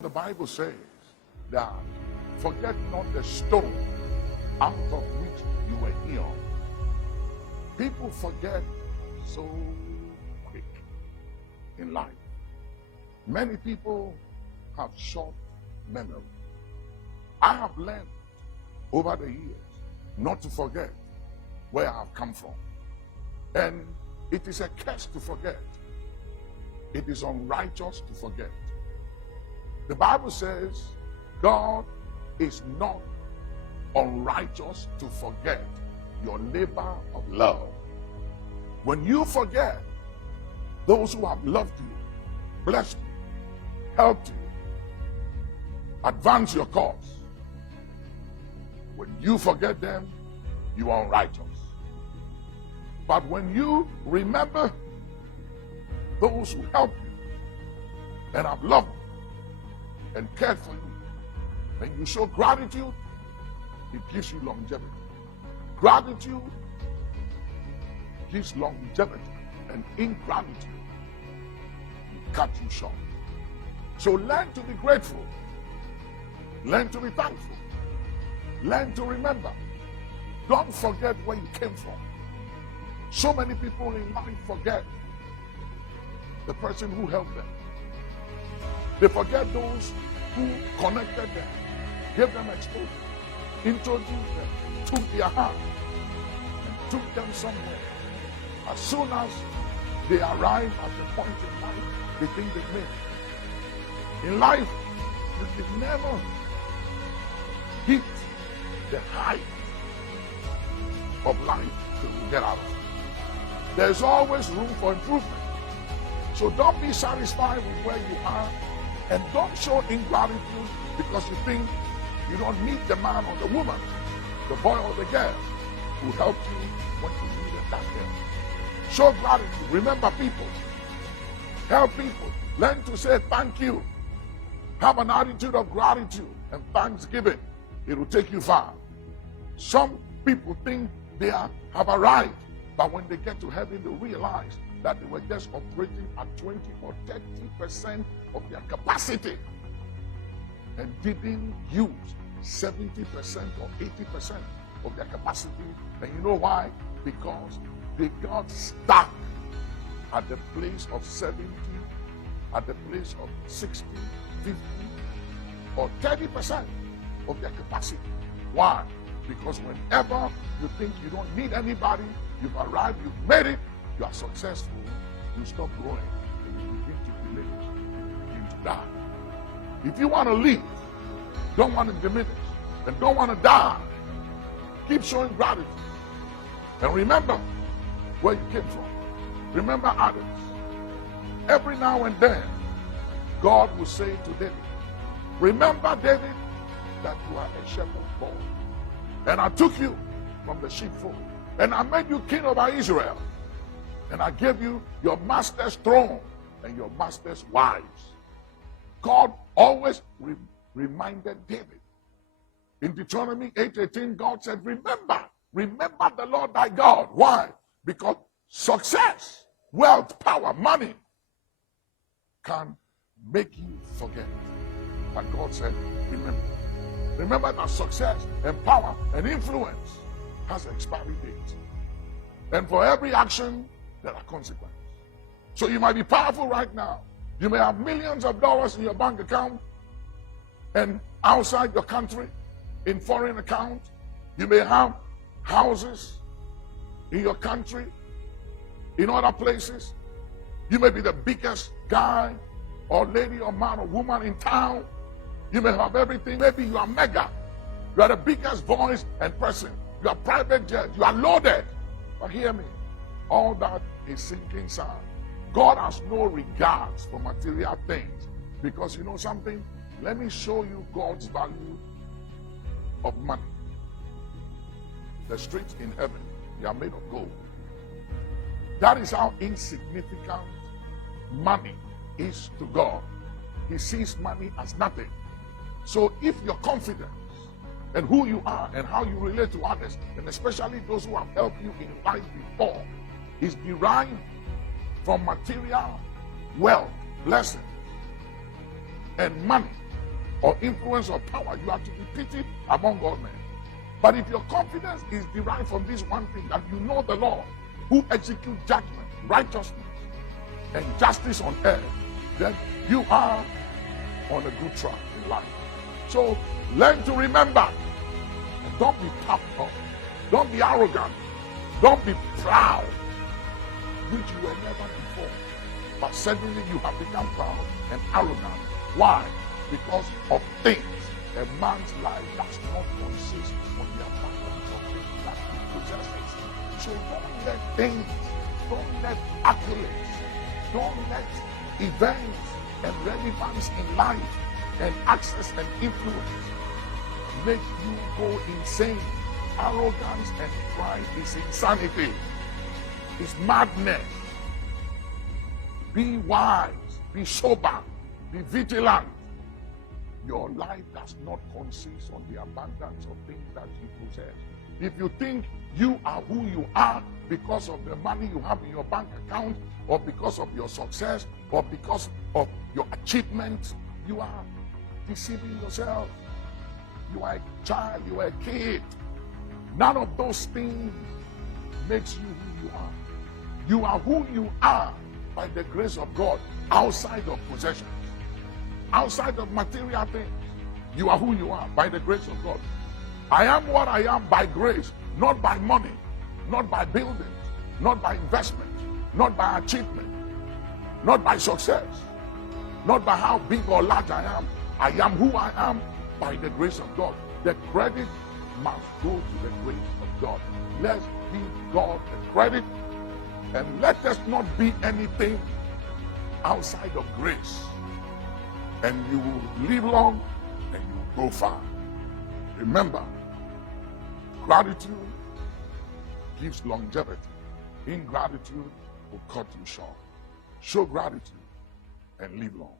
The Bible says that forget not the stone out of which you were healed. People forget so quick in life. Many people have short memory. I have learned over the years not to forget where I have come from. And it is a curse to forget. It is unrighteous to forget. The Bible says God is not unrighteous to forget your labor of love. When you forget those who have loved you, blessed you, helped you, advance your cause, when you forget them, you are unrighteous. But when you remember those who helped you and have loved you and cared for you, and you show gratitude, it gives you longevity. Gratitude gives longevity, and ingratitude will cut you short. So learn to be grateful. Learn to be thankful. Learn to remember. Don't forget where you came from. So many people in life forget the person who helped them. They forget those who connected them, gave them exposure, introduced them, took their hand, and took them somewhere. As soon as they arrive at the point in life, they think they've made it. In life, you can never hit the height of life till you get out of it. There's always room for improvement. So don't be satisfied with where you are, and don't show ingratitude because you think you don't need the man or the woman, the boy or the girl who helped you when you needed that help. Show gratitude. Remember people. Help people. Learn to say thank you. Have an attitude of gratitude and thanksgiving. It will take you far. Some people think they have arrived, but when they get to heaven, they realize that they were just operating at 20 or 30% of their capacity and didn't use 70% or 80% of their capacity. And you know why? Because they got stuck at the place of 70, at the place of 60, 50, or 30% of their capacity. Why? Because whenever you think you don't need anybody, you've arrived, you've made it, you are successful, you stop growing, and you begin to delay, you begin to die. If you want to live, don't want to diminish, and don't want to die, keep showing gratitude. And remember where you came from. Remember others. Every now and then, God will say to David, remember, David, that you are a shepherd boy. And I took you from the sheepfold, and I made you king over Israel. And I gave you your master's throne and your master's wives. God always reminded David. In Deuteronomy 8:18, God said, remember the Lord thy God. Why? Because success, wealth, power, money can make you forget. But God said, remember. Remember that success and power and influence has expiry date. And for every action, there are consequences. So you might be powerful right now. You may have millions of dollars in your bank account and outside your country, in foreign account. You may have houses in your country, in other places. You may be the biggest guy or lady or man or woman in town. You may have everything. Maybe you are mega. You are the biggest voice and person. You are private jet. You are loaded. But hear me. All that is sinking sand. God has no regards for material things. Because you know something? Let me show you God's value of money. The streets in heaven, they are made of gold. That is how insignificant money is to God. He sees money as nothing. So if your confidence and who you are and how you relate to others, and especially those who have helped you in life before, is derived from material wealth, blessings, and money, or influence or power, you are to be pitied among all men. But if your confidence is derived from this one thing, that you know the Lord, who executes judgment, righteousness, and justice on earth, then you are on a good track in life. So learn to remember, and don't be puffed up, don't be arrogant, don't be proud, which you were never before. But suddenly you have become proud and arrogant. Why? Because of things. A man's life does not consist on the abundance of things that he possesses. So don't let things, don't let accolades, don't let events and relevance in life and access and influence make you go insane. Arrogance and pride is insanity. It's madness. Be wise, be sober, be vigilant. Your life does not consist on the abundance of things that you possess. If you think you are who you are because of the money you have in your bank account, or because of your success, or because of your achievements, you are deceiving yourself. You are a child, you are a kid. None of those things makes you who you are. You are who you are by the grace of God, outside of possessions, outside of material things. You are who you are by the grace of God. I am what I am by grace, not by money, not by buildings, not by investment, not by achievement, not by success, not by how big or large I am. I am who I am by the grace of God. The credit must go to the grace of God. Let's give God the credit, and let us not be anything outside of grace. And you will live long and you will go far. Remember, gratitude gives longevity. Ingratitude will cut you short. Show gratitude and live long.